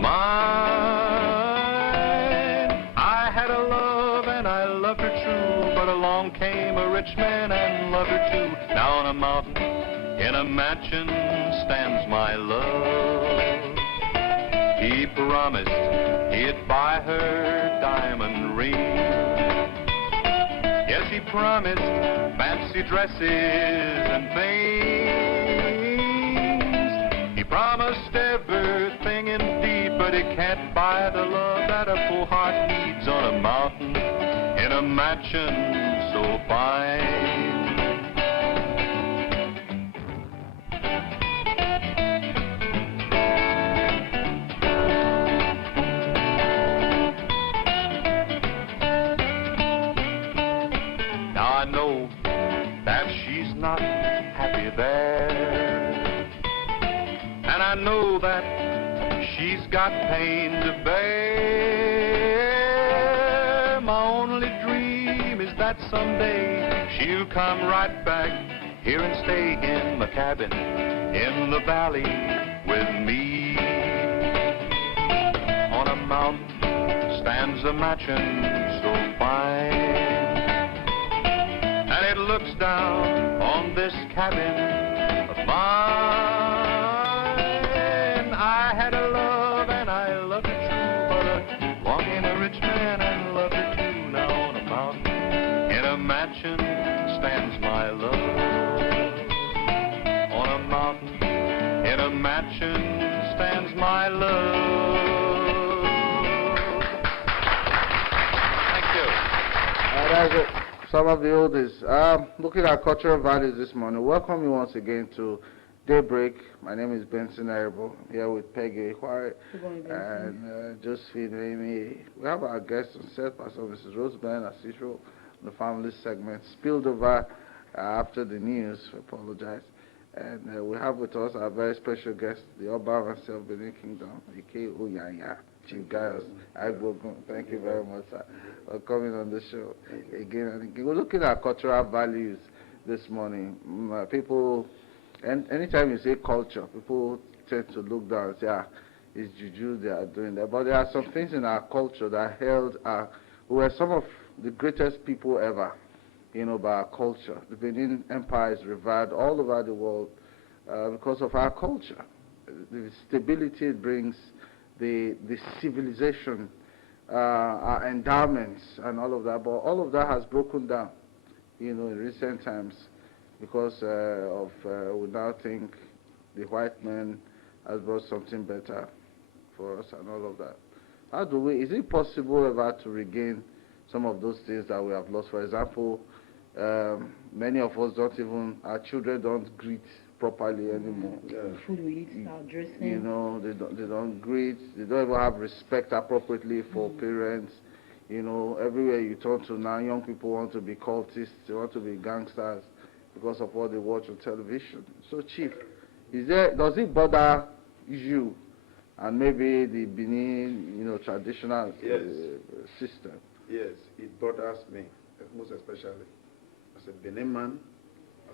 mine. I had a love and I loved her true, but along came a rich man and loved her too. Now on a mountain in a mansion stands my love. He promised he'd buy her diamond ring. Yes, he promised fancy dresses and things. He promised everything indeed, but he can't buy the love that a full heart needs on a mountain in a mansion so fine. I know that she's not happy there, and I know that she's got pain to bear. My only dream is that someday she'll come right back here and stay in my cabin in the valley with me. On a mountain stands a mansion so fine, and it looks down on this cabin of mine. I had a love and I loved her true, but along came a rich man and loved her too. Now on a mountain in a mansion stands my love. On a mountain in a mansion stands my love. Thank you. That's it. Some of the oldies. Looking at cultural values this morning. Welcome you once again to Daybreak. My name is Benson Arable. I'm here with Peggy White and Josephine Amy. We have our guests on set, Pastor Mrs. Rosebank, as usual, the family segment. Spilled over after the news. I apologize. And we have with us our very special guest, the Oba and Self-Benin Kingdom, Ike Oyanya, Chief Gaius Agbogun. Thank you very much, sir, for coming on the show again and again. We're looking at cultural values this morning. People, and anytime you say culture, people tend to look down and say, it's juju they are doing that. But there are some things in our culture that held, who were some of the greatest people ever, by our culture. The Benin Empire is revered all over the world because of our culture. The stability it brings, the civilization, our endowments and all of that, but all of that has broken down, in recent times because we now think the white man has brought something better for us and all of that. Is it possible ever to regain some of those things that we have lost? For example, many of us our children don't greet properly anymore. Food we eat, our dressing. They don't greet, they don't even have respect appropriately for parents. Everywhere you turn to now, young people want to be cultists, they want to be gangsters because of what they watch on television. So, Chief, does it bother you and maybe the Benin, traditional system? Yes, it bothers me, most especially as a Benin man,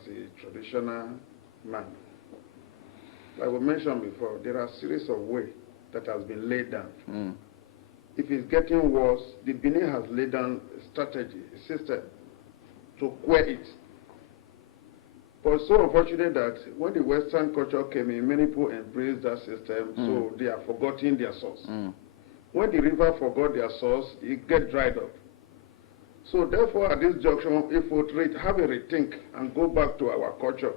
as a traditional man. Like we mentioned before, there are a series of ways that has been laid down. If it's getting worse, the Benin has laid down a strategy, a system to quell it. But it's so unfortunate that when the Western culture came in, many people embraced that system, so they are forgetting their source. When the river forgot their source, it gets dried up. So therefore, at this junction, if we have a rethink and go back to our culture,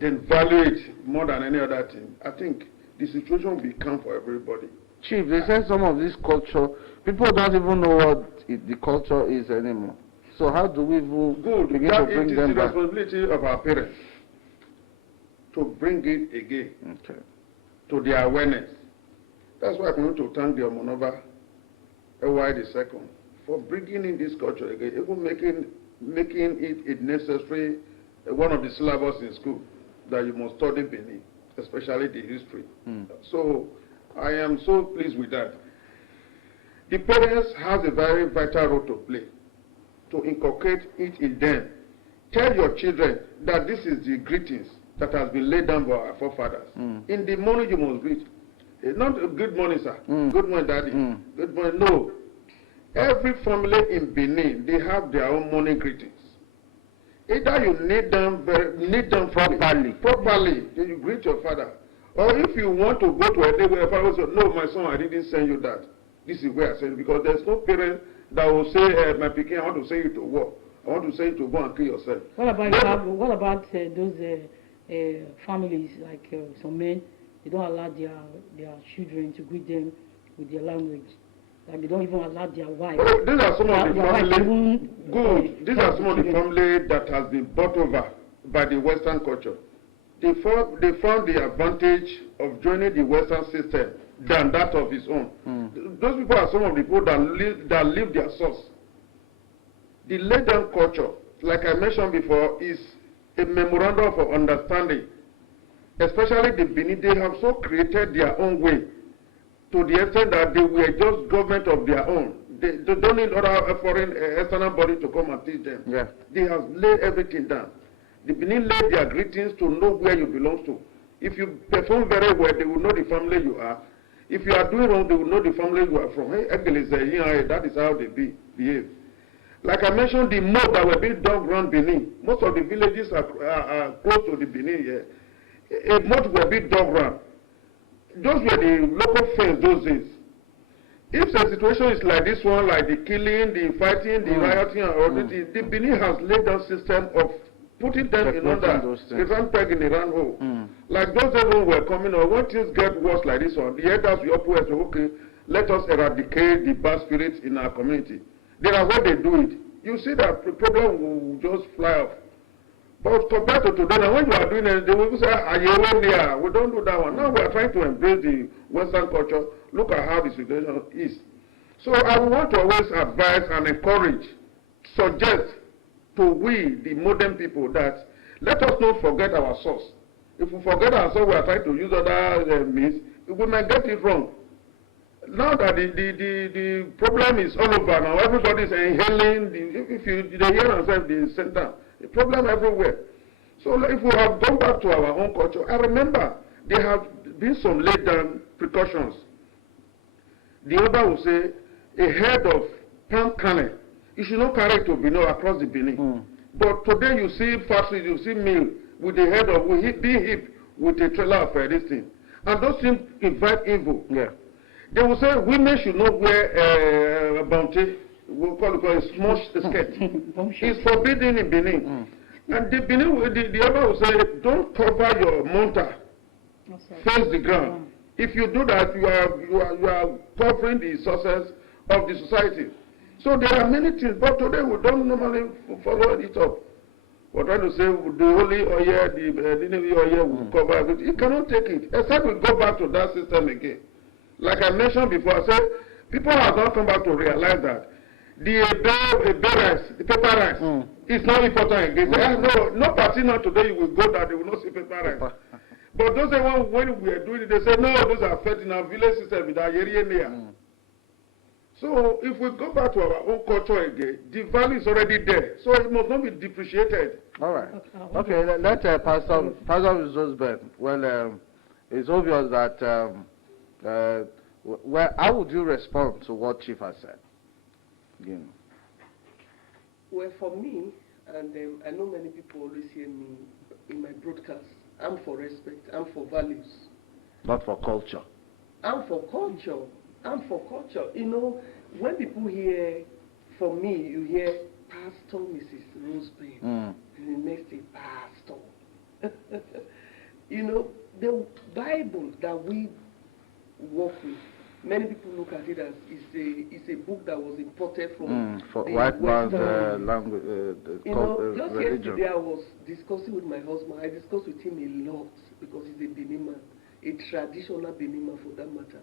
then value it more than any other thing, I think the situation will be calm for everybody. Chief, they say some of this culture, people don't even know what the culture is anymore. So how do we begin to bring them back? It is the responsibility of our parents to bring it again to their awareness. That's why I want to thank the Omonova Ewai II for bringing in this culture again, even making it necessary, one of the syllabus in school, that you must study Benin, especially the history. So I am so pleased with that. The parents have a very vital role to play, to inculcate it in them. Tell your children that this is the greetings that has been laid down by our forefathers. In the morning you must greet. Not good morning, sir. Good morning, daddy. Good morning. No. Every family in Benin, they have their own morning greetings. Either you need them properly, then you greet your father. Or if you want to go to a day where your father will say, no, my son, I didn't send you that. This is where I send you. Because there's no parent that will say, my pikin, I want to send you to war. I want to send you to go and kill yourself. What about those families, like some men, they don't allow their children to greet them with their language. Like they don't even allow their wife. Well, these are some of the family. Good. These are some of the family that has been bought over by the Western culture. They found the advantage of joining the Western system than that of his own. Those people are some of the people that live their source. The laid down culture, like I mentioned before, is a memorandum of understanding. Especially the Benin, they have so created their own way to the extent that they were just government of their own. They don't need other foreign external body to come and teach them. Yeah. They have laid everything down. The Benin laid their greetings to know where you belong to. If you perform very well, they will know the family you are. If you are doing wrong, they will know the family you are from. Hey, that is how they behave. Like I mentioned, the moat that were being dug around Benin, most of the villages are close to the Benin here. A moat were being dug around. Those were the local fence those days. If the situation is like this one, like the killing, the fighting, the rioting, the Benin has laid down system of putting them in under a round peg in a round hole. Like those people were coming on, when things get worse like this one, the elders will up and say, okay, let us eradicate the bad spirits in our community. There are ways they do it. You see that the problem will just fly off. But compared to today, now when you are doing it, they will say, we don't do that one. Now we are trying to embrace the Western culture. Look at how the situation is. So I want to always advise and encourage, suggest to we, the modern people, that let us not forget our source. If we forget our source, we are trying to use other means, we might get it wrong. Now that the problem is all over now, everybody is inhaling, if you hear yourself, the center, the problem everywhere. So if we have gone back to our own culture, I remember there have been some laid down precautions. The other will say, a head of palm kernel, you should not carry it to Benin across the Benin. But today you see factories, you see mill with the head of, being hip with a trailer of this thing. And those things invite evil. Yeah. They will say women should not wear a bounty, we'll call it a small skirt. It's forbidden in Benin. And the Benin, the other will say, don't cover your monta, face the ground. If you do that, you are covering the sources of the society. So there are many things, but today we don't normally follow it up. We're trying to say the holy oil, the oil will cover everything. You cannot take it, except we go back to that system again. Like I mentioned before, I said, people have not come back to realize that the rice, the paper rice, is not important again. No party now today you will go that they will not see paper rice. But those when we are doing it, they say, no, those are affecting our village system with our area. So if we go back to our own culture again, the value is already there. So it must not be depreciated. All right. Okay, let Pastor Roosevelt, well, it's obvious that how would you respond to what Chief has said? Well, for me, and I know many people always hear me in my broadcast, I'm for respect, I'm for values. Not for culture. I'm for culture. I'm for culture. You know, when people hear, for me, you hear Pastor Mrs. Roosevelt, and the next day, Pastor. You know, the Bible that we work with, many people look at it as it's a book that was imported from the white man's language, just yesterday I was discussing with my husband. I discussed with him a lot because he's a Benin man, a traditional Benin man for that matter.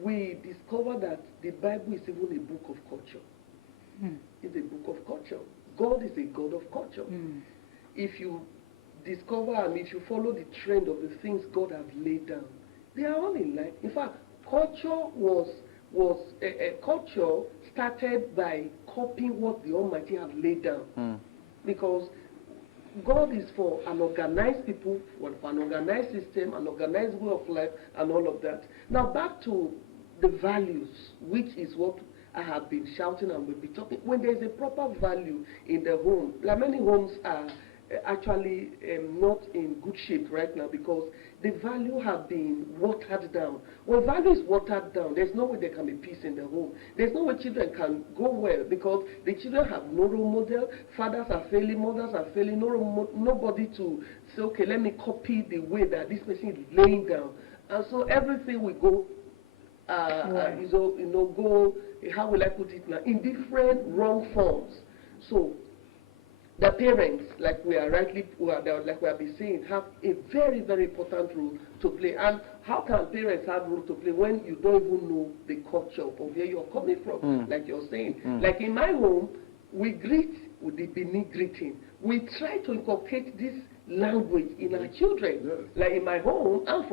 We discovered that the Bible is even a book of culture. It's a book of culture. God is a God of culture. If you discover and if you follow the trend of the things God has laid down, they are all in line. In fact, culture was culture started by copying what the Almighty have laid down. Because God is for an organized people, for an organized system, an organized way of life, and all of that. Now back to the values, which is what I have been shouting and we'll be talking. When there's a proper value in the home, like many homes are actually not in good shape right now because the value have been watered down. When value is watered down, there's no way there can be peace in the home. There's no way children can go well because the children have no role model. Fathers are failing, mothers are failing, nobody to say, okay, let me copy the way that this person is laying down. And so everything will go, go, how will I put it now, in different wrong forms. So the parents, like we have been saying, have a very, very important role to play. And how can parents have a role to play when you don't even know the culture of where you're coming from, like you're saying? Like in my home, we greet with the Benin greeting. We try to inculcate this language in our children. Yes. Like in my home, I'm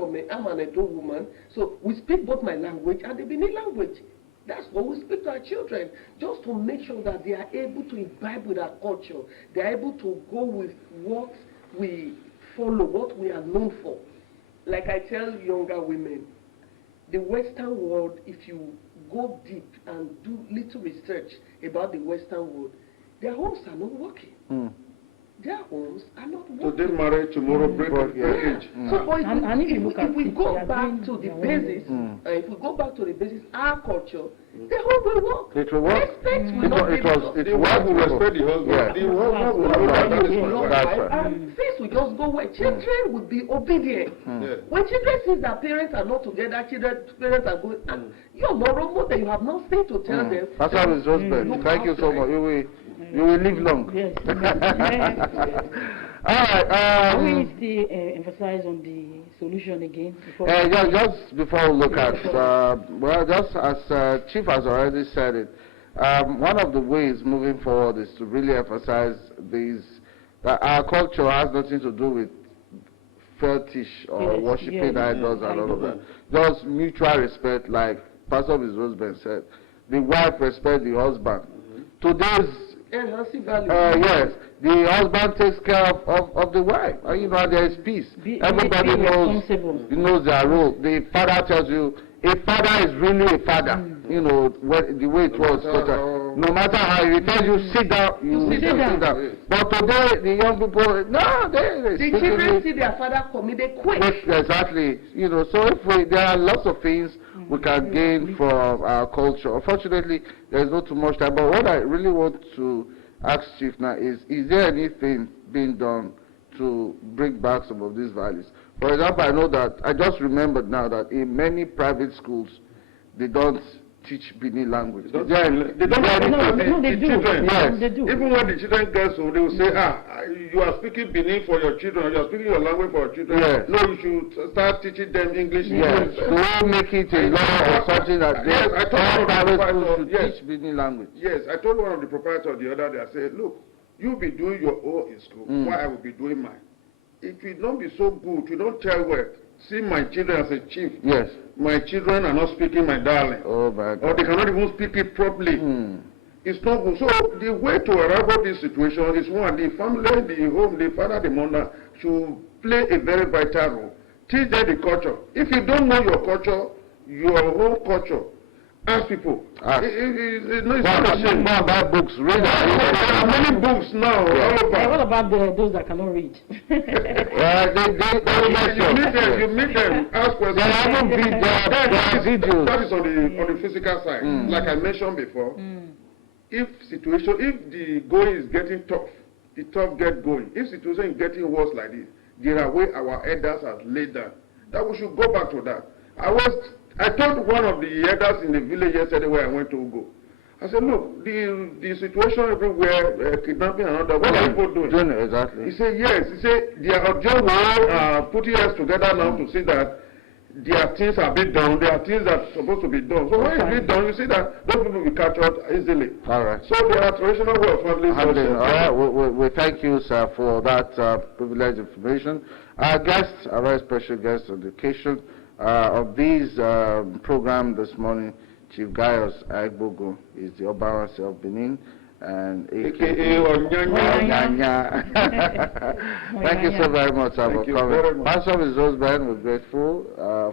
an adult woman, so we speak both my language and the Benin language. That's what we speak to our children, just to make sure that they are able to imbibe with our culture. They are able to go with what we follow, what we are known for. Like I tell younger women, the Western world, if you go deep and do little research about the Western world, their homes are not working. Their homes are not working. So they marry tomorrow, break age. So if we go back to the basis, if we go back to the basis, our culture, the home will work. It will work. Respect will not be lost. The wife will respect the husband. The husband will know that is right. Things will just go where children will be obedient. When children see that parents are not together, parents are going, and you're not role model, you have nothing to tell them. That's how it's husband. Thank you so much. You will live long. Yes. All right. We still emphasize on the solution again. Just before we look at, just as Chief has already said it, one of the ways moving forward is to really emphasize that our culture has nothing to do with fetish or worshipping idols and all of that. Just mutual respect, like Pastor Husband said. The wife respect the husband. Today's yes, the husband takes care of the wife. And there is peace. Everybody knows their role. The father tells you, a father is really a father. The way it was. No matter how he tells you, sit down, you sit down. But today, the young people, the children see their father coming, they quit. Exactly. So there are lots of things we can gain from our culture. Unfortunately, there's not too much time. But what I really want to ask Chief now is there anything being done to bring back some of these values? For example, I know that, I just remembered now that in many private schools, they don't teach Benin language. They don't they do. Yes. They do. Even when the children get home, they will say, you are speaking Benin for your children, you are speaking your language for your children. Yes. No, you should start teaching them English. Yes. They will make it a law or something that all private schools should teach Benin language. Yes, I told one of the proprietors the other day, I said, look, you'll be doing your own in school, while I will be doing mine. It will not be so good, you don't tell well. See my children as a chief. Yes. My children are not speaking my darling. Oh my God. Or they cannot even speak it properly. It's not good. So the way to arrive at this situation is one, the family, the home, the father, the mother should play a very vital role. Teach them the culture. If you don't know your culture, your own culture, ask people. It's not a shame. More about books. Read. There are many books now. What about those that cannot read? You meet them, ask questions. That is on the physical side. Like I mentioned before, if the going is getting tough, the tough get going. If situation is getting worse like this, there are ways our elders have laid down that we should go back to that. I told one of the elders in the village yesterday where I went to Ugo. I said, look, the situation everywhere, kidnapping and all that, what are people doing? Exactly. He said, yes. He said, they are just putting us together now to see that their things are being done. There are things that are supposed to be done. So when it's being done, you see that those people will be captured easily. All right. So there are traditional way of handling. All right. We thank you, sir, for that privileged information. Our guests, our very special guest on the occasion of this program this morning, Chief Gaius Aigbogo is the Obaranse of Benin. and AKA Onyanya. Thank you so very much for Thank you very coming. much. Pastor Mrs. Rosebank, we're grateful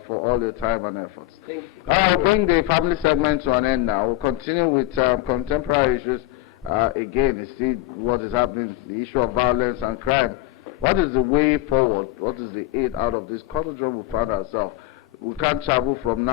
for all your time and efforts. Thank you. I'll bring the family segment to an end now. We'll continue with contemporary issues. Again, you see what is happening, the issue of violence and crime. What is the way forward? What is the aid out of this conundrum we found ourselves? We can't travel from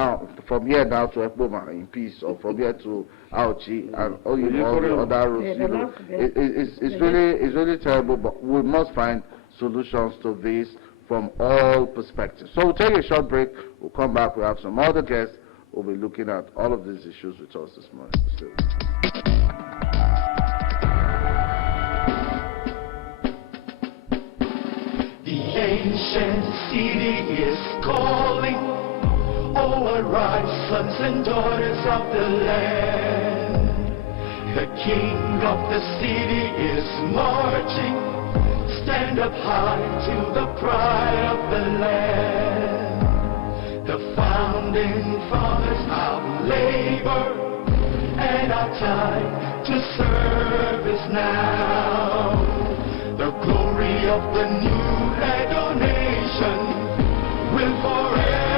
here now to Ekboma in peace, or from here to Auchi and all the other routes. It's really terrible, but we must find solutions to this from all perspectives. So we'll take a short break. We'll come back. We'll have some other guests. We'll be looking at all of these issues with us this morning. The ancient city is calling. Oh, arise, sons and daughters of the land. The king of the city is marching. Stand up high to the pride of the land. The founding fathers of labor, and our time to serve is now. The glory of the new Edo nation will forever